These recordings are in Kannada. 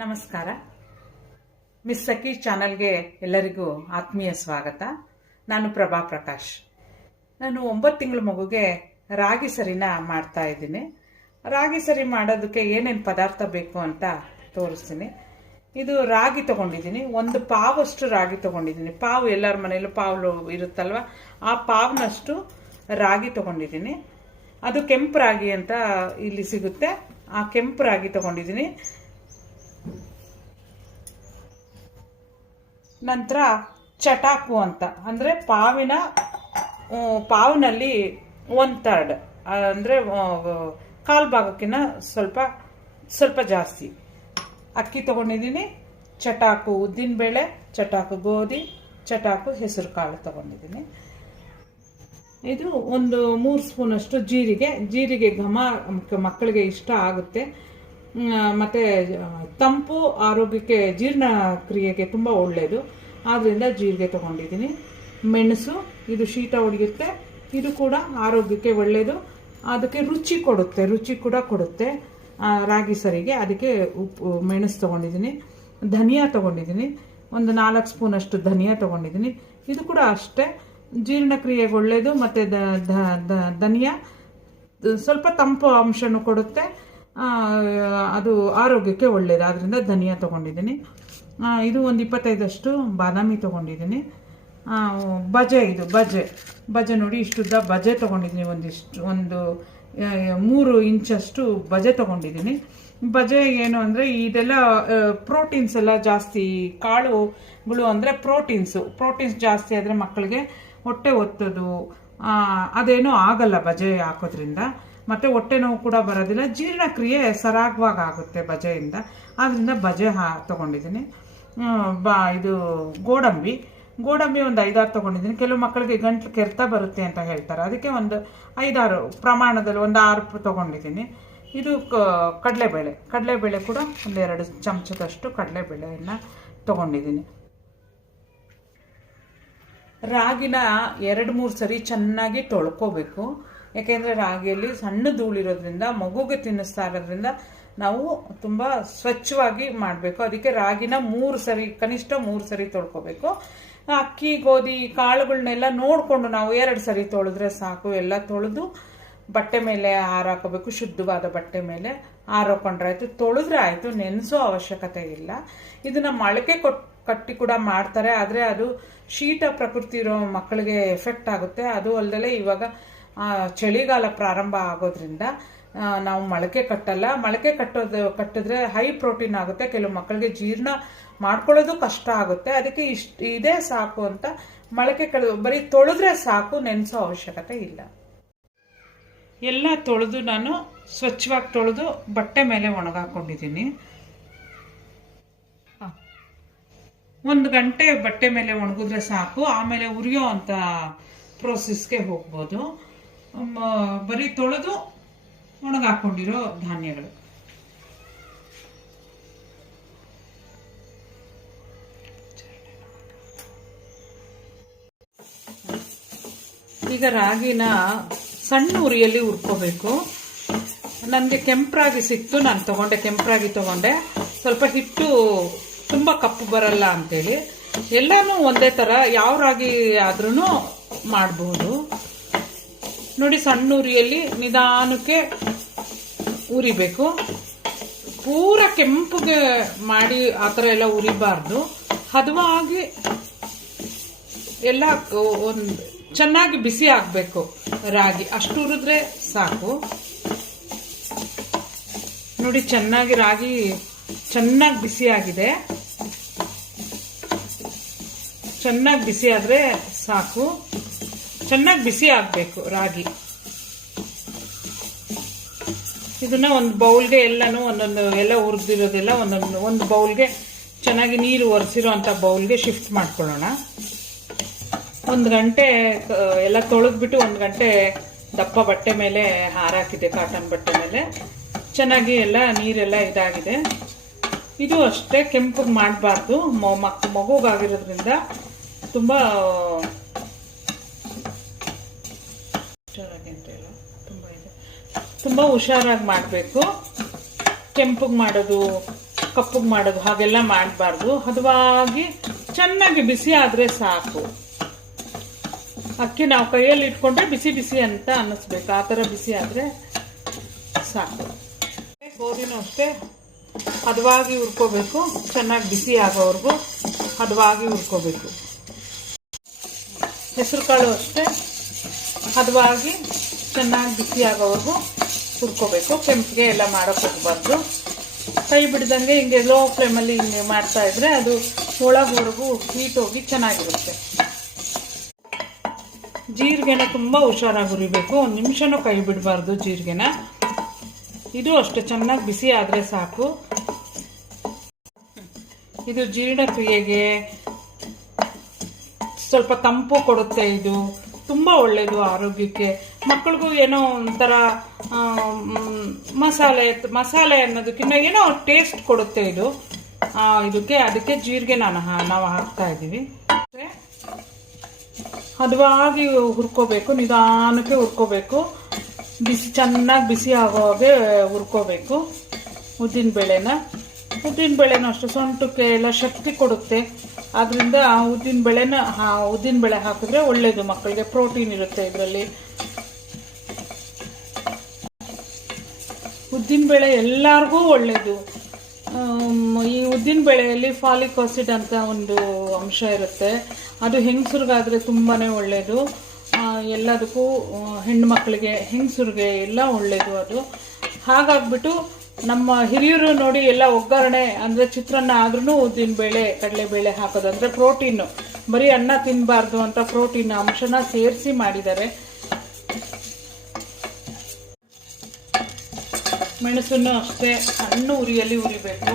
ನಮಸ್ಕಾರ. ಮಿಸ್ ಸಖಿ ಚಾನಲ್ಗೆ ಎಲ್ಲರಿಗೂ ಆತ್ಮೀಯ ಸ್ವಾಗತ. ನಾನು ಪ್ರಭಾ ಪ್ರಕಾಶ್. ನಾನು 9 ತಿಂಗಳ ಮಗುಗೆ ರಾಗಿ ಸರಿನ ಮಾಡ್ತಾ ಇದ್ದೀನಿ. ರಾಗಿ ಸರಿ ಮಾಡೋದಕ್ಕೆ ಏನೇನು ಪದಾರ್ಥ ಬೇಕು ಅಂತ ತೋರಿಸ್ತೀನಿ. ಇದು ರಾಗಿ ತಗೊಂಡಿದ್ದೀನಿ, 1 ಪಾವಷ್ಟು ರಾಗಿ ತಗೊಂಡಿದ್ದೀನಿ. ಪಾವು ಎಲ್ಲರ ಮನೇಲೂ ಪಾವು ಇರುತ್ತಲ್ವ, ಆ ಪಾವ್ನಷ್ಟು ರಾಗಿ ತಗೊಂಡಿದ್ದೀನಿ. ಅದು ಕೆಂಪು ರಾಗಿ ಅಂತ ಇಲ್ಲಿ ಸಿಗುತ್ತೆ. ಆ ಕೆಂಪು ರಾಗಿ ತಗೊಂಡಿದ್ದೀನಿ. ನಂತರ ಚಟಾಕು ಅಂತ ಅಂದರೆ ಪಾವಿನಲ್ಲಿ 1/3 ಅಂದರೆ ಕಾಲು ಭಾಗಕ್ಕಿಂತ ಸ್ವಲ್ಪ ಜಾಸ್ತಿ ಅಕ್ಕಿ ತಗೊಂಡಿದ್ದೀನಿ. ಚಟಾಕು ಉದ್ದಿನಬೇಳೆ, ಚಟಾಕು ಗೋಧಿ, ಚಟಾಕು ಹೆಸರು ಕಾಳು ತಗೊಂಡಿದ್ದೀನಿ. ಇದು 3 ಸ್ಪೂನಷ್ಟು ಜೀರಿಗೆ ಘಮ ಮಕ್ಕಳಿಗೆ ಇಷ್ಟ ಆಗುತ್ತೆ. ಮತ್ತು ತಂಪು ಆರೋಗ್ಯಕ್ಕೆ, ಜೀರ್ಣಕ್ರಿಯೆಗೆ ತುಂಬ ಒಳ್ಳೆಯದು. ಆದ್ದರಿಂದ ಜೀರಿಗೆ ತಗೊಂಡಿದ್ದೀನಿ. ಮೆಣಸು, ಇದು ಶೀತ ಹೊಡೆಯುತ್ತೆ, ಇದು ಕೂಡ ಆರೋಗ್ಯಕ್ಕೆ ಒಳ್ಳೆಯದು. ಅದಕ್ಕೆ ರುಚಿ ಕೂಡ ಕೊಡುತ್ತೆ ರಾಗಿ ಸರಿಗೆ. ಅದಕ್ಕೆ ಮೆಣಸು ತಗೊಂಡಿದ್ದೀನಿ. ಧನಿಯಾ ತಗೊಂಡಿದ್ದೀನಿ, 4 ಸ್ಪೂನಷ್ಟು ಧನಿಯಾ ತಗೊಂಡಿದ್ದೀನಿ. ಇದು ಕೂಡ ಅಷ್ಟೇ ಜೀರ್ಣಕ್ರಿಯೆಗೆ ಒಳ್ಳೆಯದು. ಮತ್ತು ಧನಿಯಾ ಸ್ವಲ್ಪ ತಂಪು ಅಂಶನೂ ಕೊಡುತ್ತೆ, ಅದು ಆರೋಗ್ಯಕ್ಕೆ ಒಳ್ಳೆಯದು. ಆದ್ದರಿಂದ ಧನಿಯಾ ತೊಗೊಂಡಿದ್ದೀನಿ. ಇದು 25 ಬಾದಾಮಿ ತೊಗೊಂಡಿದ್ದೀನಿ. ಬಜೆ ನೋಡಿ, ಇಷ್ಟುದ್ದ ಬಜೆ ತೊಗೊಂಡಿದ್ದೀನಿ. ಒಂದು 3 ಇಂಚಷ್ಟು ಬಜೆ ತೊಗೊಂಡಿದ್ದೀನಿ. ಬಜೆ ಏನು ಅಂದರೆ ಇದೆಲ್ಲ ಪ್ರೋಟೀನ್ಸ್ ಎಲ್ಲ ಜಾಸ್ತಿ. ಕಾಳುಗಳು ಅಂದರೆ ಪ್ರೋಟೀನ್ಸ್ ಜಾಸ್ತಿ ಆದರೆ ಮಕ್ಕಳಿಗೆ ಹೊಟ್ಟೆ ಒತ್ತೋದು ಅದೇನೂ ಆಗಲ್ಲ ಬಜೆ ಹಾಕೋದ್ರಿಂದ. ಮತ್ತು ಹೊಟ್ಟೆ ನೋವು ಕೂಡ ಬರೋದಿಲ್ಲ. ಜೀರ್ಣಕ್ರಿಯೆ ಸರಾಗವಾಗಿ ಆಗುತ್ತೆ ಬಜೆಯಿಂದ. ಆದ್ದರಿಂದ ಬಜೆ ತೊಗೊಂಡಿದ್ದೀನಿ. ಇದು ಗೋಡಂಬಿ 5-6 ತೊಗೊಂಡಿದ್ದೀನಿ. ಕೆಲವು ಮಕ್ಕಳಿಗೆ ಗಂಟ್ಲು ಕೆರೆತ ಬರುತ್ತೆ ಅಂತ ಹೇಳ್ತಾರೆ, ಅದಕ್ಕೆ ಒಂದು 5-6 ಪ್ರಮಾಣದಲ್ಲಿ 6 ತೊಗೊಂಡಿದ್ದೀನಿ. ಇದು ಕಡಲೆಬೇಳೆ ಕೂಡ 1-2 ಚಮಚದಷ್ಟು ಕಡಲೆಬೇಳೆಯನ್ನು ತೊಗೊಂಡಿದ್ದೀನಿ. ರಾಗಿನ 2-3 ಸರಿ ಚೆನ್ನಾಗಿ ತೊಳ್ಕೋಬೇಕು. ಯಾಕೆಂದರೆ ರಾಗಿಯಲ್ಲಿ ಸಣ್ಣ ಧೂಳಿರೋದ್ರಿಂದ, ಮಗುಗೆ ತಿನ್ನಿಸ್ತಾ ಇರೋದ್ರಿಂದ ನಾವು ತುಂಬ ಸ್ವಚ್ಛವಾಗಿ ಮಾಡಬೇಕು. ಅದಕ್ಕೆ ರಾಗಿನ 3 ಸರಿ, ಕನಿಷ್ಠ 3 ಸರಿ ತೊಳ್ಕೊಬೇಕು. ಅಕ್ಕಿ ಗೋಧಿ ಕಾಳುಗಳನ್ನೆಲ್ಲ ನೋಡಿಕೊಂಡು ನಾವು 2 ಸರಿ ತೊಳೆದ್ರೆ ಸಾಕು. ಎಲ್ಲ ತೊಳೆದು ಬಟ್ಟೆ ಮೇಲೆ ಹಾರಾಕೋಬೇಕು. ಶುದ್ಧವಾದ ಬಟ್ಟೆ ಮೇಲೆ ಹಾರಾಕೊಂಡ್ರೆ ಆಯಿತು, ತೊಳೆದ್ರೆ ಆಯಿತು, ನೆನೆಸೋ ಅವಶ್ಯಕತೆ ಇಲ್ಲ. ಇದನ್ನು ಮೊಳಕೆ ಕಟ್ಟಿ ಕೂಡ ಮಾಡ್ತಾರೆ, ಆದರೆ ಅದು ಶೀತ ಪ್ರಕೃತಿ ಇರೋ ಮಕ್ಕಳಿಗೆ ಎಫೆಕ್ಟ್ ಆಗುತ್ತೆ. ಅದು ಅಲ್ಲದೆ ಇವಾಗ ಚಳಿಗಾಲ ಪ್ರಾರಂಭ ಆಗೋದ್ರಿಂದ ನಾವು ಮೊಳಕೆ ಕಟ್ಟಲ್ಲ. ಮೊಳಕೆ ಕಟ್ಟಿದ್ರೆ ಹೈ ಪ್ರೋಟೀನ್ ಆಗುತ್ತೆ, ಕೆಲವು ಮಕ್ಕಳಿಗೆ ಜೀರ್ಣ ಮಾಡ್ಕೊಳ್ಳೋದು ಕಷ್ಟ ಆಗುತ್ತೆ. ಅದಕ್ಕೆ ಇದೇ ಸಾಕು ಅಂತ ಮೊಳಕೆ ಬರೀ ತೊಳೆದ್ರೆ ಸಾಕು, ನೆನೆಸೋ ಅವಶ್ಯಕತೆ ಇಲ್ಲ. ಎಲ್ಲ ತೊಳೆದು ನಾನು ಸ್ವಚ್ಛವಾಗಿ ತೊಳೆದು ಬಟ್ಟೆ ಮೇಲೆ ಒಣಗಾಕೊಂಡಿದ್ದೀನಿ. 1 ಗಂಟೆ ಬಟ್ಟೆ ಮೇಲೆ ಒಣಗಿದ್ರೆ ಸಾಕು. ಆಮೇಲೆ ಉರಿಯೋ ಅಂತ ಪ್ರೋಸೆಸ್ಗೆ ಹೋಗ್ಬೋದು. ಬರೀ ತೊಳೆದು ಒಣಗಾಕೊಂಡಿರೋ ಧಾನ್ಯಗಳು. ಈಗ ರಾಗಿನ ಸಣ್ಣ ಉರಿಯಲ್ಲಿ ಹುರ್ಕೋಬೇಕು. ನನಗೆ ಕೆಂಪು ರಾಗಿ ಸಿಕ್ತು, ನಾನು ತಗೊಂಡೆ. ಸ್ವಲ್ಪ ಹಿಟ್ಟು ತುಂಬ ಕಪ್ಪು ಬರಲ್ಲ ಅಂತೇಳಿ ಎಲ್ಲನೂ ಒಂದೇ ಥರ ಯಾವ ರಾಗಿ ಆದ್ರೂ ಮಾಡಬಹುದು. ನೋಡಿ, ಸಣ್ಣ ಉರಿಯಲ್ಲಿ ನಿಧಾನಕ್ಕೆ ಉರಿಬೇಕು. ಪೂರ ಕೆಂಪುಗೆ ಮಾಡಿ ಆ ಥರ ಎಲ್ಲ ಉರಿಬಾರ್ದು. ಹದವಾಗಿ ಎಲ್ಲ ಚೆನ್ನಾಗಿ ಬಿಸಿ ಆಗಬೇಕು ರಾಗಿ, ಅಷ್ಟು ಉರಿದ್ರೆ ಸಾಕು. ನೋಡಿ, ರಾಗಿ ಚೆನ್ನಾಗಿ ಬಿಸಿ ಆಗಿದೆ. ಚೆನ್ನಾಗಿ ಬಿಸಿ ಆದರೆ ಸಾಕು. ಚೆನ್ನಾಗಿ ಬಿಸಿ ಆಗಬೇಕು ರಾಗಿ. ಇದನ್ನ ಒಂದು ಬೌಲ್ಗೆ ಎಲ್ಲನೂ ಎಲ್ಲ ಹುರಿದಿರೋದೆಲ್ಲ ಒಂದು ಬೌಲ್ಗೆ ಚೆನ್ನಾಗಿ ನೀರು ಒರೆಸಿರೋ ಅಂಥ ಬೌಲ್ಗೆ ಶಿಫ್ಟ್ ಮಾಡ್ಕೊಳ್ಳೋಣ. 1 ಗಂಟೆ ಎಲ್ಲ ತೊಳೆದ್ಬಿಟ್ಟು 1 ಗಂಟೆ ದಪ್ಪ ಬಟ್ಟೆ ಮೇಲೆ ಹಾರಾಕಿದೆ, ಕಾಟನ್ ಬಟ್ಟೆ ಮೇಲೆ. ಚೆನ್ನಾಗಿ ಎಲ್ಲ ನೀರೆಲ್ಲ ಇದಾಗಿದೆ. ಇದು ಅಷ್ಟೇ, ಕೆಂಪಗೆ ಮಾಡಬಾರ್ದು. ಮಗುಗಾಗಿರೋದ್ರಿಂದ ತುಂಬ ಹುಷಾರಾಗಿ ಮಾಡಬೇಕು. ಕೆಂಪಗೆ ಮಾಡೋದು ಕಪ್ಪಗೆ ಮಾಡೋದು ಹಾಗೆಲ್ಲ ಮಾಡಬಾರ್ದು. ಹದವಾಗಿ ಚೆನ್ನಾಗಿ ಬಿಸಿ ಆದರೆ ಸಾಕು. ಅಕ್ಕಿ ನಾವು ಕೈಯಲ್ಲಿ ಇಟ್ಕೊಂಡ್ರೆ ಬಿಸಿ ಬಿಸಿ ಅಂತ ಅನ್ನಿಸ್ಬೇಕು, ಆ ಥರ ಬಿಸಿ ಆದರೆ ಸಾಕು. ಗೋಧಿನೂ ಅಷ್ಟೇ ಹದವಾಗಿ ಹುರ್ಕೋಬೇಕು, ಚೆನ್ನಾಗಿ ಬಿಸಿ ಆಗೋವರೆಗೂ ಹದವಾಗಿ ಹುರ್ಕೋಬೇಕು. ಹೆಸರು ಕಾಳು ಅಷ್ಟೇ ಹದವಾಗಿ ಚೆನ್ನಾಗಿ ಬಿಸಿ ಆಗೋವರೆಗೂ ಹುರ್ಕೋಬೇಕು. ಕೆಂಪಿಗೆ ಎಲ್ಲ ಮಾಡೋಕ್ಕೆ ಹೋಗಬಾರ್ದು. ಕೈ ಬಿಡ್ದಂಗೆ ಹಿಂಗೆ ಲೋ ಫ್ಲೇಮಲ್ಲಿ ಹಿಂಗೆ ಮಾಡ್ತಾ ಇದ್ರೆ ಅದು ಒಳಗೋವರೆಗೂ ಹೀಟ್ ಹೋಗಿ ಚೆನ್ನಾಗಿರುತ್ತೆ. ಜೀರಿಗೆನ ತುಂಬ ಹುಷಾರಾಗಿ ಹುರಿಬೇಕು, ಒಂದು ನಿಮಿಷನೂ ಕೈ ಬಿಡಬಾರ್ದು ಜೀರಿಗೆನ. ಇದು ಅಷ್ಟೇ ಚೆನ್ನಾಗಿ ಬಿಸಿ ಆದರೆ ಸಾಕು. ಇದು ಜೀರ್ಣಕ್ರಿಯೆಗೆ ಸ್ವಲ್ಪ ತಂಪು ಕೊಡುತ್ತೆ. ಇದು ತುಂಬ ಒಳ್ಳೆಯದು ಆರೋಗ್ಯಕ್ಕೆ. ಮಕ್ಕಳಿಗೂ ಏನೋ ಒಂಥರ ಮಸಾಲೆ ಅನ್ನೋದಕ್ಕಿಂತ ಏನೋ ಟೇಸ್ಟ್ ಕೊಡುತ್ತೆ ಇದು ಅದಕ್ಕೆ ಜೀರಿಗೆ ನಾವು ಹಾಕ್ತಾ ಇದ್ದೀವಿ. ಹದವಾಗಿ ಹುರ್ಕೋಬೇಕು, ನಿಧಾನಕ್ಕೆ ಹುರ್ಕೋಬೇಕು. ಚೆನ್ನಾಗಿ ಬಿಸಿ ಆಗೋ ಹಾಗೆ ಹುರ್ಕೋಬೇಕು. ಉದ್ದಿನಬೇಳೆನೂ ಅಷ್ಟೇ ಸೊಂಟಕ್ಕೆ ಎಲ್ಲ ಶಕ್ತಿ ಕೊಡುತ್ತೆ. ಆದ್ದರಿಂದ ಉದ್ದಿನಬೇಳೆ ಹಾಕಿದ್ರೆ ಒಳ್ಳೆಯದು, ಮಕ್ಕಳಿಗೆ ಪ್ರೋಟೀನ್ ಇರುತ್ತೆ ಇದರಲ್ಲಿ. ಉದ್ದಿನಬೇಳೆ ಎಲ್ಲರಿಗೂ ಒಳ್ಳೆಯದು. ಈ ಉದ್ದಿನಬೇಳೆಯಲ್ಲಿ ಫಾಲಿಕ್ ಆಸಿಡ್ ಅಂತ ಒಂದು ಅಂಶ ಇರುತ್ತೆ. ಅದು ಹೆಂಗಸರಿಗಾದರೆ ತುಂಬಾ ಒಳ್ಳೆಯದು. ಎಲ್ಲದಕ್ಕೂ ಹೆಣ್ಣು ಮಕ್ಕಳಿಗೆ ಹೆಂಗಸರಿಗೆ ಎಲ್ಲ ಒಳ್ಳೆಯದು ಅದು. ಹಾಗಾಗ್ಬಿಟ್ಟು ನಮ್ಮ ಹಿರಿಯರು ನೋಡಿ ಎಲ್ಲ ಒಗ್ಗರಣೆ ಅಂದರೆ ಚಿತ್ರಾನ್ನ ಆದ್ರೂ ಉದ್ದಿನಬೇಳೆ ಕಡಲೆಬೇಳೆ ಹಾಕೋದು. ಅಂದರೆ ಪ್ರೋಟೀನು, ಬರೀ ಅನ್ನ ತಿನ್ನಬಾರ್ದು ಅಂತ ಪ್ರೋಟೀನ್ ಅಂಶನ ಸೇರಿಸಿ ಮಾಡಿದ್ದಾರೆ. ಮೆಣಸನ್ನು ಅಷ್ಟೇ ಸಣ್ಣ ಉರಿಯಲ್ಲಿ ಹುರಿಬೇಕು.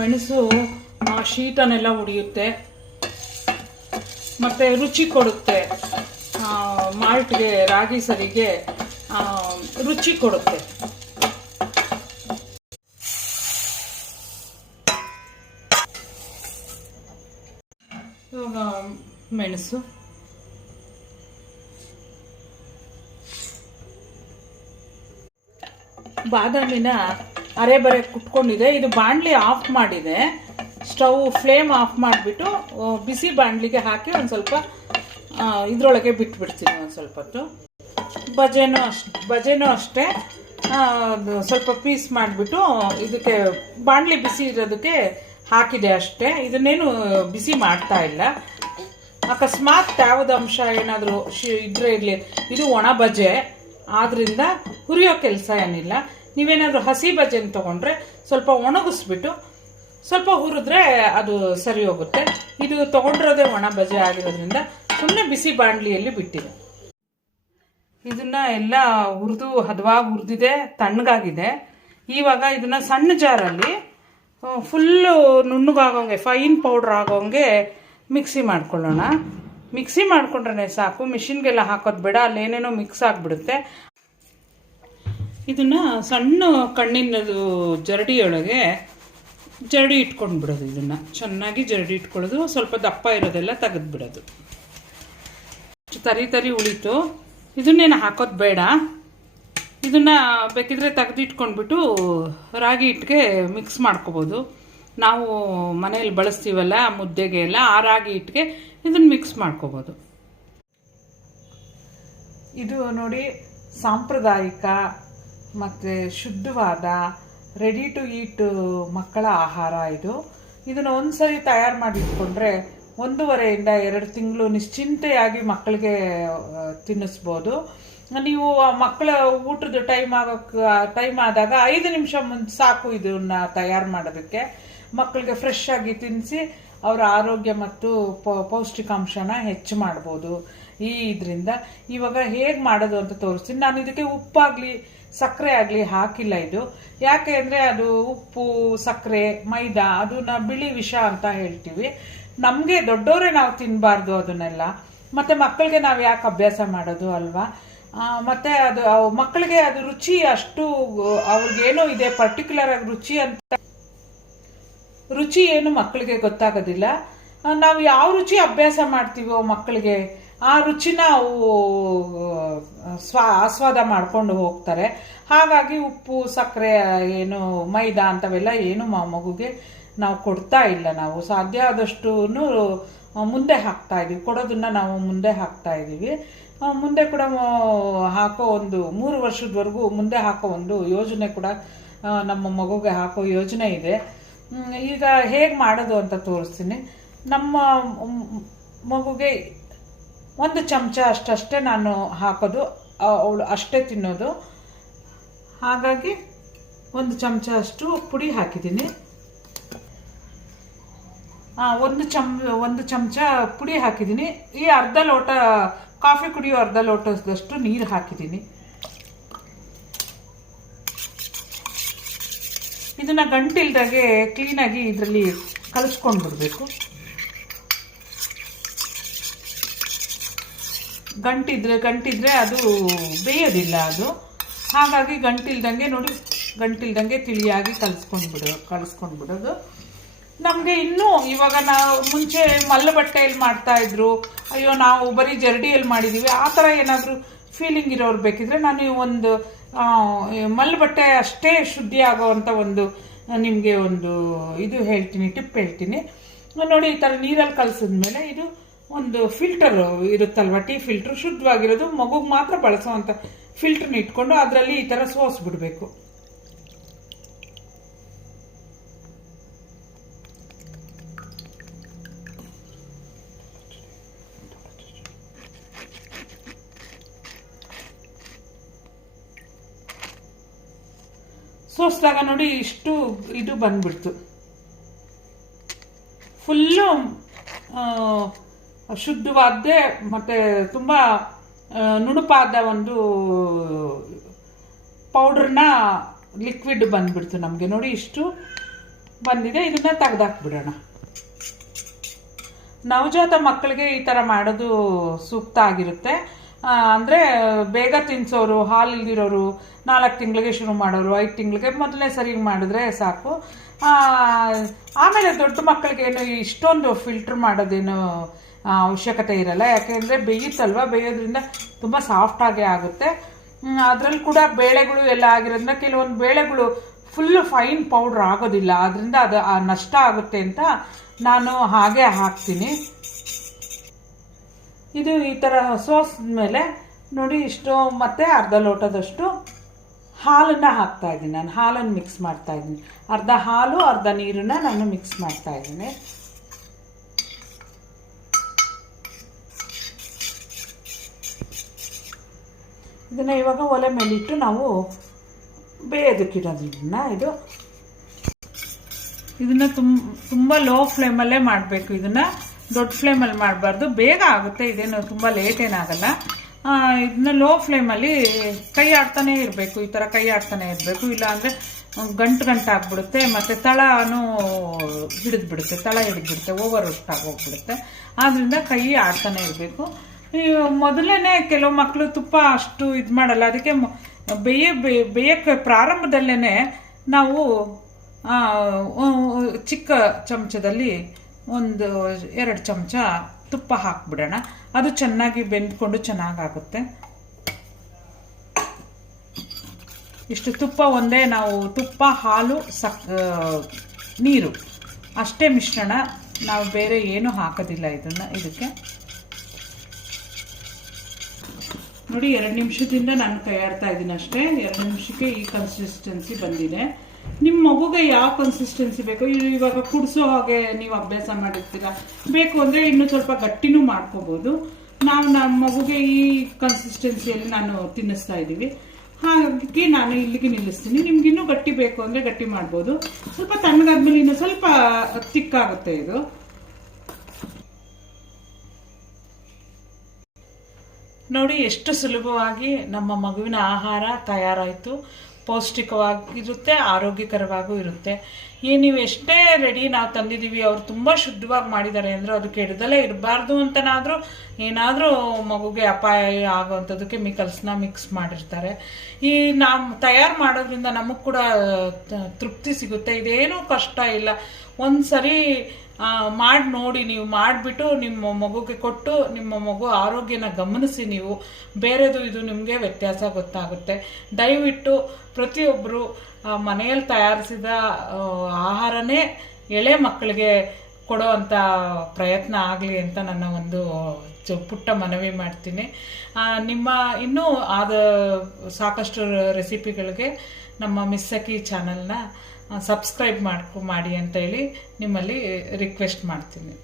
ಮೆಣಸು ಶೀತನೆಲ್ಲ ಉರಿಯುತ್ತೆ ಮತ್ತು ರುಚಿ ಕೊಡುತ್ತೆ. ಮಾಲ್ಟ್ಗೆ, ರಾಗಿ ಸರಿಗೆ ರುಚಿ ಕೊಡುತ್ತೆ. ಇವಾಗ ಮೆಣಸು, ಬಾದಾಮಿನ ಅರೆಬರೆ ಕುಟ್ಕೊಂಡಿದೆ. ಇದು ಬಾಣಲಿ ಆಫ್ ಮಾಡಿದೆ. ಸ್ಟವ್ ಫ್ಲೇಮ್ ಆಫ್ ಮಾಡಿಬಿಟ್ಟು ಬಿಸಿ ಬಾಣಲಿಗೆ ಹಾಕಿ ಒಂದು ಸ್ವಲ್ಪ ಇದರೊಳಗೆ ಬಿಟ್ಬಿಡ್ತೀನಿ ಒಂದು ಸ್ವಲ್ಪ ಹೊತ್ತು. ಬಜೆನೂ ಅಷ್ಟೇ ಸ್ವಲ್ಪ ಪೀಸ್ ಮಾಡಿಬಿಟ್ಟು ಇದಕ್ಕೆ ಬಾಣಲಿ ಬಿಸಿ ಇರೋದಕ್ಕೆ ಹಾಕಿದೆ ಅಷ್ಟೇ. ಇದನ್ನೇನು ಬಿಸಿ ಮಾಡ್ತಾ ಇಲ್ಲ. ಅಕಸ್ಮಾತ್ ಯಾವುದು ಅಂಶ ಏನಾದರೂ ಇದ್ರೆ ಇರಲಿ. ಇದು ಒಣ ಬಜೆ ಆದ್ರಿಂದ ಹುರಿಯೋ ಕೆಲಸ ಏನಿಲ್ಲ. ನೀವೇನಾದರೂ ಹಸಿ ಬಜೆನ ತೊಗೊಂಡ್ರೆ ಸ್ವಲ್ಪ ಒಣಗಿಸ್ಬಿಟ್ಟು ಸ್ವಲ್ಪ ಹುರಿದ್ರೆ ಅದು ಸರಿ ಹೋಗುತ್ತೆ. ಇದು ತೊಗೊಂಡಿರೋದೇ ಒಣ ಬಜೆ ಆಗಿರೋದ್ರಿಂದ ಸುಮ್ಮನೆ ಬಿಸಿ ಬಾಣಲಿಯಲ್ಲಿ ಬಿಟ್ಟಿದೆ. ಇದನ್ನ ಎಲ್ಲ ಹುರಿದು ಹದವಾಗಿ ಹುರಿದಿದೆ, ತಣ್ಣಗಾಗಿದೆ. ಇವಾಗ ಇದನ್ನ ಸಣ್ಣ ಜಾರಲ್ಲಿ ಫುಲ್ಲು ನುಣ್ಣಗಾಗೋಂಗೆ, ಫೈನ್ ಪೌಡ್ರ್ ಆಗೋಂಗೆ ಮಿಕ್ಸಿ ಮಾಡ್ಕೊಳ್ಳೋಣ. ಮಿಕ್ಸಿ ಮಾಡ್ಕೊಂಡ್ರೆ ಸಾಕು, ಮಿಷಿನ್ಗೆಲ್ಲ ಹಾಕೋದು ಬೇಡ, ಅಲ್ಲೇನೇನೋ ಮಿಕ್ಸ್ ಆಗಿಬಿಡುತ್ತೆ. ಇದನ್ನ ಸಣ್ಣ ಕಣ್ಣಿನದು ಜರಡಿಯೊಳಗೆ ಜರಡಿ ಇಟ್ಕೊಂಡು ಬಿಡೋದು. ಇದನ್ನು ಚೆನ್ನಾಗಿ ಜರಡಿ ಇಟ್ಕೊಳ್ಳೋದು. ಸ್ವಲ್ಪ ದಪ್ಪ ಇರೋದೆಲ್ಲ ತೆಗೆದ್ಬಿಡೋದು. ತರಿ ಉಳಿತು. ಇದನ್ನೇನು ಹಾಕೋದು ಬೇಡ. ಇದನ್ನು ಬೇಕಿದ್ರೆ ತೆಗೆದಿಟ್ಕೊಂಡ್ಬಿಟ್ಟು ರಾಗಿ ಹಿಟ್ಟಿಗೆ ಮಿಕ್ಸ್ ಮಾಡ್ಕೋಬೋದು. ನಾವು ಮನೆಯಲ್ಲಿ ಬಳಸ್ತೀವಲ್ಲ ಮುದ್ದೆಗೆ ಎಲ್ಲ, ಆ ರಾಗಿ ಹಿಟ್ಟಿಗೆ ಇದನ್ನು ಮಿಕ್ಸ್ ಮಾಡ್ಕೋಬೋದು. ಇದು ನೋಡಿ ಸಾಂಪ್ರದಾಯಿಕ ಮತ್ತು ಶುದ್ಧವಾದ ರೆಡಿ ಟು ಈಟ್ ಮಕ್ಕಳ ಆಹಾರ ಇದು. ಇದನ್ನು ಒಂದು ಸರಿ ತಯಾರು ಮಾಡಿಟ್ಕೊಂಡ್ರೆ 1.5 ಇಂದ 2 ತಿಂಗಳು ನಿಶ್ಚಿಂತೆಯಾಗಿ ಮಕ್ಕಳಿಗೆ ತಿನ್ನಿಸ್ಬೋದು. ನೀವು ಮಕ್ಕಳ ಊಟದ ಟೈಮ್ ಆದಾಗ 5 ನಿಮಿಷ ಮುಂದೆ ಸಾಕು ಇದನ್ನ ತಯಾರು ಮಾಡೋದಕ್ಕೆ. ಮಕ್ಕಳಿಗೆ ಫ್ರೆಶ್ ಆಗಿ ತಿನ್ನಿಸಿ ಅವರ ಆರೋಗ್ಯ ಮತ್ತು ಪೌಷ್ಟಿಕಾಂಶನ ಹೆಚ್ಚು ಮಾಡ್ಬೋದು ಇದರಿಂದ. ಇವಾಗ ಹೇಗೆ ಮಾಡೋದು ಅಂತ ತೋರಿಸ್ತೀನಿ. ನಾನು ಇದಕ್ಕೆ ಉಪ್ಪಾಗಲಿ ಸಕ್ಕರೆ ಆಗಲಿ ಹಾಕಿಲ್ಲ. ಇದು ಯಾಕೆ ಅಂದರೆ ಅದು ಉಪ್ಪು, ಸಕ್ಕರೆ, ಮೈದಾ ಅದನ್ನ ಬಿಳಿ ವಿಷ ಅಂತ ಹೇಳ್ತೀವಿ. ನಮಗೆ ದೊಡ್ಡವರೇ ನಾವು ತಿನ್ನಬಾರ್ದು ಅದನ್ನೆಲ್ಲ. ಮತ್ತು ಮಕ್ಕಳಿಗೆ ನಾವು ಯಾಕೆ ಅಭ್ಯಾಸ ಮಾಡೋದು ಅಲ್ವಾ. ಮತ್ತು ಅದು ಮಕ್ಕಳಿಗೆ ಅದು ರುಚಿ ಅಷ್ಟು ಅವ್ರಿಗೇನೋ ಇದೆ ಪರ್ಟಿಕ್ಯುಲರ್ ಆಗಿ ರುಚಿ ಏನು ಮಕ್ಕಳಿಗೆ ಗೊತ್ತಾಗೋದಿಲ್ಲ. ನಾವು ಯಾವ ರುಚಿ ಅಭ್ಯಾಸ ಮಾಡ್ತೀವೋ ಮಕ್ಕಳಿಗೆ ಆ ರುಚಿನ ಅವು ಆಸ್ವಾದ ಮಾಡ್ಕೊಂಡು ಹೋಗ್ತಾರೆ. ಹಾಗಾಗಿ ಉಪ್ಪು ಸಕ್ಕರೆ ಏನು ಮೈದಾ ಅಂಥವೆಲ್ಲ ಏನು ಮಗುಗೆ ನಾವು ಕೊಡ್ತಾ ಇಲ್ಲ. ನಾವು ಸಾಧ್ಯ ಆದಷ್ಟು ಮುಂದೆ ಹಾಕ್ತಾ ಇದೀವಿ, ಕೊಡೋದನ್ನ ನಾವು ಮುಂದೆ ಹಾಕ್ತಾ ಇದ್ದೀವಿ. ಮುಂದೆ ಕೂಡ ಹಾಕೋ ಒಂದು 3 ವರ್ಷದವರೆಗೂ ಮುಂದೆ ಹಾಕೋ ಒಂದು ಯೋಜನೆ ಕೂಡ ನಮ್ಮ ಮಗುಗೆ ಹಾಕೋ ಯೋಜನೆ ಇದೆ. ಈಗ ಹೇಗೆ ಮಾಡೋದು ಅಂತ ತೋರಿಸ್ತೀನಿ. ನಮ್ಮ ಮಗುಗೆ 1 ಚಮಚ ಅಷ್ಟೇ ನಾನು ಹಾಕೋದು, ಅವಳು ಅಷ್ಟೇ ತಿನ್ನೋದು. ಹಾಗಾಗಿ 1 ಚಮಚ ಅಷ್ಟು ಪುಡಿ ಹಾಕಿದ್ದೀನಿ. 1 ಚಮಚ ಪುಡಿ ಹಾಕಿದ್ದೀನಿ. ಈ ಅರ್ಧ ಲೋಟ ಕಾಫಿ ಕುಡಿಯೋ ಅರ್ಧ ಲೋಟದಷ್ಟು ನೀರು ಹಾಕಿದ್ದೀನಿ. ಇದನ್ನ ಗಂಟಿಲ್ದಾಗೆ ಕ್ಲೀನಾಗಿ ಇದರಲ್ಲಿ ಕಲಿಸ್ಕೊಂಡ್ಬಿಡ್ಬೇಕು. ಗಂಟಿದ್ರೆ ಅದು ಬೇಯೋದಿಲ್ಲ ಅದು. ಹಾಗಾಗಿ ಗಂಟಿಲ್ದಂಗೆ ತಿಳಿಯಾಗಿ ಕಲಿಸ್ಕೊಂಡ್ಬಿಡೋದು. ನಮಗೆ ಇನ್ನೂ ಇವಾಗ ನಾವು ಮುಂಚೆ ಮಲ್ಲು ಬಟ್ಟೆಯಲ್ಲಿ ಮಾಡ್ತಾ ಇದ್ರು, ಅಯ್ಯೋ ನಾವು ಬರೀ ಜರಡಿಯಲ್ಲಿ ಮಾಡಿದ್ದೀವಿ, ಆ ಥರ ಏನಾದರೂ ಫೀಲಿಂಗ್ ಇರೋರು ಬೇಕಿದ್ರೆ ನಾನು ಒಂದು ಮಲ್ಲು ಬಟ್ಟೆ ಅಷ್ಟೇ ಶುದ್ಧಿ ಆಗೋವಂಥ ಒಂದು ನಿಮಗೆ ಒಂದು ಟಿಪ್ ಹೇಳ್ತೀನಿ ನೋಡಿ. ಈ ಥರ ನೀರಲ್ಲಿ ಕಲಸಿದ್ಮೇಲೆ ಇದು ಒಂದು ಫಿಲ್ಟರ್ ಇರುತ್ತಲ್ವ, ಟೀ ಫಿಲ್ಟರ್, ಶುದ್ಧವಾಗಿರೋದು, ಮಗುಗೆ ಮಾತ್ರ ಬಳಸೋವಂಥ ಫಿಲ್ಟರ್ನ ಇಟ್ಕೊಂಡು ಅದರಲ್ಲಿ ಈ ಥರ ಸೋಸ್ಬಿಡ್ಬೇಕು. ಸೋಸಿದಾಗ ನೋಡಿ ಇಷ್ಟು ಇದು ಬಂದ್ಬಿಡ್ತು. ಫುಲ್ಲು ಶುದ್ಧವಾದ್ದೇ ಮತ್ತು ತುಂಬ ನುಣುಪಾದ ಒಂದು ಪೌಡ್ರನ್ನ ಲಿಕ್ವಿಡ್ ಬಂದ್ಬಿಡ್ತು ನಮಗೆ. ನೋಡಿ ಇಷ್ಟು ಬಂದಿದೆ. ಇದನ್ನ ತೆಗೆದಾಕ್ಬಿಡೋಣ. ನವಜಾತ ಮಕ್ಕಳಿಗೆ ಈ ಥರ ಮಾಡೋದು ಸೂಕ್ತ ಆಗಿರುತ್ತೆ. ಅಂದರೆ ಬೇಗ ತಿನ್ನಿಸೋರು, ಹಾಲು ಇಲ್ದಿರೋರು, 4 ತಿಂಗಳಿಗೆ ಶುರು ಮಾಡೋರು, 5 ತಿಂಗಳಿಗೆ ಮೊದಲನೇ ಸರಿ ಮಾಡಿದ್ರೆ ಸಾಕು. ಆಮೇಲೆ ದೊಡ್ಡ ಮಕ್ಕಳಿಗೇನು ಇಷ್ಟೊಂದು ಫಿಲ್ಟರ್ ಮಾಡೋದೇನು ಅವಶ್ಯಕತೆ ಇರಲ್ಲ. ಯಾಕೆಂದರೆ ಬೇಯುತ್ತಲ್ವ, ಬೇಯೋದ್ರಿಂದ ತುಂಬ ಸಾಫ್ಟಾಗೇ ಆಗುತ್ತೆ. ಅದರಲ್ಲಿ ಕೂಡ ಬೇಳೆಗಳು ಎಲ್ಲ ಆಗಿರೋದ್ರಿಂದ ಕೆಲವೊಂದು ಬೇಳೆಗಳು ಫುಲ್ಲು ಫೈನ್ ಪೌಡ್ರ್ ಆಗೋದಿಲ್ಲ. ಅದರಿಂದ ಅದು ನಷ್ಟ ಆಗುತ್ತೆ ಅಂತ ನಾನು ಹಾಗೆ ಹಾಕ್ತೀನಿ. ಇದು ಈ ಥರ ಸೋಸಿದ್ಮೇಲೆ ನೋಡಿ ಇಷ್ಟು ಮತ್ತೆ ಅರ್ಧ ಲೋಟದಷ್ಟು ಹಾಲನ್ನು ಹಾಕ್ತಾ ಇದ್ದೀನಿ. ನಾನು ಹಾಲನ್ನು ಮಿಕ್ಸ್ ಮಾಡ್ತಾ ಇದ್ದೀನಿ. ಅರ್ಧ ಹಾಲು ಅರ್ಧ ನೀರನ್ನು ನಾನು ಮಿಕ್ಸ್ ಮಾಡ್ತಾ ಇದ್ದೀನಿ. ಇದನ್ನು ಇವಾಗ ಒಲೆ ಮೇಲಿಟ್ಟು ನಾವು ಬೇಯೋದಕ್ಕಿರೋದನ್ನ ಇದನ್ನು ತುಂಬ ಲೋ ಫ್ಲೇಮಲ್ಲೇ ಮಾಡಬೇಕು. ಇದನ್ನು ದೊಡ್ಡ ಫ್ಲೇಮಲ್ಲಿ ಮಾಡಬಾರ್ದು, ಬೇಗ ಆಗುತ್ತೆ. ಇದೇನು ತುಂಬ ಲೇಟ್ ಏನಾಗಲ್ಲ. ಇದನ್ನ ಲೋ ಫ್ಲೇಮಲ್ಲಿ ಕೈ ಆಡ್ತಾನೆ ಇರಬೇಕು. ಈ ಥರ ಕೈ ಆಡ್ತಾನೆ ಇರಬೇಕು, ಇಲ್ಲಾಂದರೆ ಗಂಟಾಗ್ಬಿಡುತ್ತೆ. ಮತ್ತು ತಳನೂ ಹಿಡಿದ್ಬಿಡುತ್ತೆ, ಓವರ್ ರುಟ್ಟಾಗಿ ಹೋಗ್ಬಿಡುತ್ತೆ. ಆದ್ದರಿಂದ ಕೈ ಆಡ್ತಾನೆ ಇರಬೇಕು. ಮೊದಲೇ ಕೆಲವು ಮಕ್ಕಳು ತುಪ್ಪ ಅಷ್ಟು ಇದು ಮಾಡಲ್ಲ. ಅದಕ್ಕೆ ಬೇಯಕ್ಕೆ ಪ್ರಾರಂಭದಲ್ಲೇ ನಾವು ಚಿಕ್ಕ ಚಮಚದಲ್ಲಿ 1-2 ಚಮಚ ತುಪ್ಪ ಹಾಕ್ಬಿಡೋಣ. ಅದು ಚೆನ್ನಾಗಿ ಬೆಂದ್ಕೊಂಡು ಚೆನ್ನಾಗಾಗುತ್ತೆ. ಇಷ್ಟು ತುಪ್ಪ ಒಂದೇ, ನಾವು ತುಪ್ಪ, ಹಾಲು, ನೀರು ಅಷ್ಟೇ ಮಿಶ್ರಣ, ನಾವು ಬೇರೆ ಏನು ಹಾಕೋದಿಲ್ಲ ಇದಕ್ಕೆ. ನೋಡಿ 2 ನಿಮಿಷದಿಂದ ನಾನು ಕೈ ಆಡ್ತಾ ಇದ್ದೀನಿ ಅಷ್ಟೇ. 2 ನಿಮಿಷಕ್ಕೆ ಈ ಕನ್ಸಿಸ್ಟೆನ್ಸಿ ಬಂದಿದೆ. ನಿಮ್ಮ ಮಗುಗೆ ಯಾವ ಕನ್ಸಿಸ್ಟೆನ್ಸಿ ಬೇಕು, ಇವಾಗ ಕುಡಿಸೋ ಹಾಗೆ ನೀವು ಅಭ್ಯಾಸ ಮಾಡಿರ್ತೀರ, ಬೇಕು ಅಂದರೆ ಇನ್ನೂ ಸ್ವಲ್ಪ ಗಟ್ಟಿನೂ ಮಾಡ್ಕೋಬೋದು. ನಮ್ಮ ಮಗುಗೆ ಈ ಕನ್ಸಿಸ್ಟೆನ್ಸಿಯಲ್ಲಿ ನಾನು ತಿನ್ನಿಸ್ತಾ ಇದ್ದೀವಿ. ಹಾಗಾಗಿ ನಾನು ಇಲ್ಲಿಗೆ ನಿಲ್ಲಿಸ್ತೀನಿ. ನಿಮ್ಗೆ ಇನ್ನೂ ಗಟ್ಟಿ ಬೇಕು ಅಂದರೆ ಗಟ್ಟಿ ಮಾಡ್ಬೋದು. ಸ್ವಲ್ಪ ತಣ್ಣಗಾದ್ಮೇಲೆ ಇನ್ನೂ ಸ್ವಲ್ಪ ತಿಕ್ಕಾಗುತ್ತೆ ಇದು. ನೋಡಿ ಎಷ್ಟು ಸುಲಭವಾಗಿ ನಮ್ಮ ಮಗುವಿನ ಆಹಾರ ತಯಾರಾಯಿತು. ಪೌಷ್ಟಿಕವಾಗಿರುತ್ತೆ, ಆರೋಗ್ಯಕರವಾಗೂ ಇರುತ್ತೆ. ನೀವು ಎಷ್ಟೇ ರೆಡಿ ನಾವು ತಂದಿದ್ದೀವಿ ಅವ್ರು ತುಂಬ ಶುದ್ಧವಾಗಿ ಮಾಡಿದ್ದಾರೆ ಅಂದರೆ ಅದು ಕೆಡದಲ್ಲೇ ಇರಬಾರ್ದು ಅಂತನಾದರೂ ಏನಾದರೂ ಮಗುಗೆ ಅಪಾಯ ಆಗೋವಂಥದ್ದು ಕೆಮಿಕಲ್ಸ್ನ ಮಿಕ್ಸ್ ಮಾಡಿರ್ತಾರೆ. ಈ ನಾವು ತಯಾರು ಮಾಡೋದ್ರಿಂದ ನಮಗೆ ಕೂಡ ತೃಪ್ತಿ ಸಿಗುತ್ತೆ. ಇದೇನೂ ಕಷ್ಟ ಇಲ್ಲ. ಒಂದು ಸರಿ ಮಾಡಿ ನೋಡಿ, ನೀವು ಮಾಡಿಬಿಟ್ಟು ನಿಮ್ಮ ಮಗುಗೆ ಕೊಟ್ಟು ನಿಮ್ಮ ಮಗು ಆರೋಗ್ಯನ ಗಮನಿಸಿ. ನೀವು ಬೇರೆದು ಇದು ನಿಮಗೆ ವ್ಯತ್ಯಾಸ ಗೊತ್ತಾಗುತ್ತೆ. ದಯವಿಟ್ಟು ಪ್ರತಿಯೊಬ್ಬರು ಮನೆಯಲ್ಲಿ ತಯಾರಿಸಿದ ಆಹಾರನೇ ಎಳೆ ಮಕ್ಕಳಿಗೆ ಕೊಡೋ ಅಂಥ ಪ್ರಯತ್ನ ಆಗಲಿ ಅಂತ ನನ್ನ ಒಂದು ಪುಟ್ಟ ಮನವಿ ಮಾಡ್ತೀನಿ. ನಿಮ್ಮ ಇನ್ನೂ ಆದ ಸಾಕಷ್ಟು ರೆಸಿಪಿಗಳಿಗೆ ನಮ್ಮ ಮಿಸ್ ಸಖಿ ಚಾನಲ್ನ ಸಬ್ಸ್ಕ್ರೈಬ್ ಮಾಡಿ ಅಂತ ಹೇಳಿ ನಿಮ್ಮಲ್ಲಿ ರಿಕ್ವೆಸ್ಟ್ ಮಾಡ್ತೀನಿ.